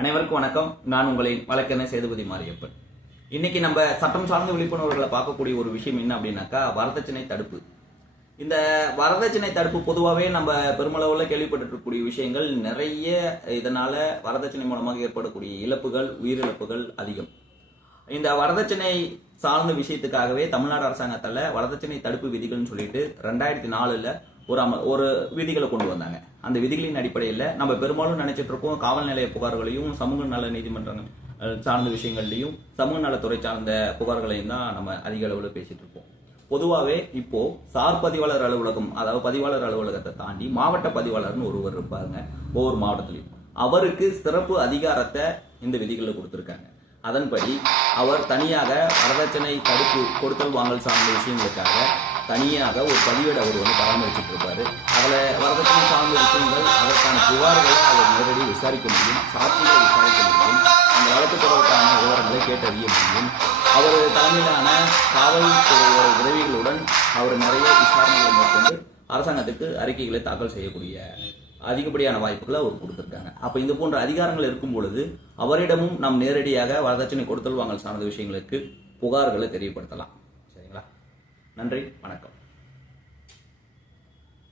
அனைவருக்கும் வணக்கம். நான் உங்களின் வழக்கென சேதுபதி மாரியப்பன். இன்னைக்கு நம்ம சட்டம் சார்ந்த விழிப்புணர்வுகளை பார்க்கக்கூடிய ஒரு விஷயம் என்ன அப்படின்னாக்கா வரதட்சணை தடுப்பு. இந்த வரதட்சணை தடுப்பு பொதுவாகவே நம்ம பெருமளவில் கேள்விப்பட்டிருக்கக்கூடிய விஷயங்கள் நிறைய இதனால வரதட்சணை மூலமாக ஏற்படக்கூடிய இழப்புகள் உயிரிழப்புகள் அதிகம். இந்த வரதட்சணை சார்ந்த விஷயத்துக்காகவே தமிழ்நாடு அரசாங்கத்தில் வரதட்சணை தடுப்பு விதிகள்னு சொல்லிட்டு ரெண்டாயிரத்தி நாலுல ஒரு அம ஒரு விதிகளை கொண்டு வந்தாங்க. அந்த விதிகளின் அடிப்படையில் நம்ம பெரும்பாலும் நினைச்சிட்டு இருக்கோம் காவல் நிலைய புகார்களையும் சமூக நல நீதிமன்றங்கள் சார்ந்த விஷயங்கள்லையும் சமூக நலத்துறை சார்ந்த புகார்களையும் தான் நம்ம அதிக அளவில் பேசிட்டு இருப்போம் பொதுவாகவே இப்போ சார் பதிவாளர் அலுவலகம் அதாவது பதிவாளர் அலுவலகத்தை தாண்டி மாவட்ட பதிவாளர்னு ஒருவர் இருப்பாங்க ஒவ்வொரு மாவட்டத்திலையும். அவருக்கு சிறப்பு அதிகாரத்தை இந்த விதிகளில் கொடுத்துருக்காங்க. அதன்படி அவர் தனியாக வரதட்சணை தடுப்பு கொடுத்தல் வாங்கல் சார்ந்த விஷயங்களுக்காக தனியாக ஒரு பதிவேடு அவர் வந்து பராமரிச்சுட்டு இருப்பாரு அதில் வரதட்சணை சார்ந்த விஷயங்கள் அதற்கான புகார்களை அவர் நேரடி விசாரிக்க முடியும் சாட்சிகளை விசாரிக்க முடியும் அந்த வழக்கு தொடர்பான விவரங்களை கேட்டறிய முடியும். அவர் தலைமையிலான காவல்துறையோட உதவிகளுடன் அவர் நிறைய விசாரணைகளை மேற்கொண்டு அரசாங்கத்துக்கு அறிக்கைகளை தாக்கல் செய்யக்கூடிய அதிகப்படியான வாய்ப்புகளை அவர் கொடுத்துருக்காங்க. அப்ப இந்த போன்ற அதிகாரங்கள் இருக்கும் பொழுது அவரிடமும் நாம் நேரடியாக வரதட்சணை கொடுத்தல் வாங்கல் சார்ந்த விஷயங்களுக்கு புகார்களை தெரியப்படுத்தலாம். சரிங்களா? நன்றி வணக்கம்.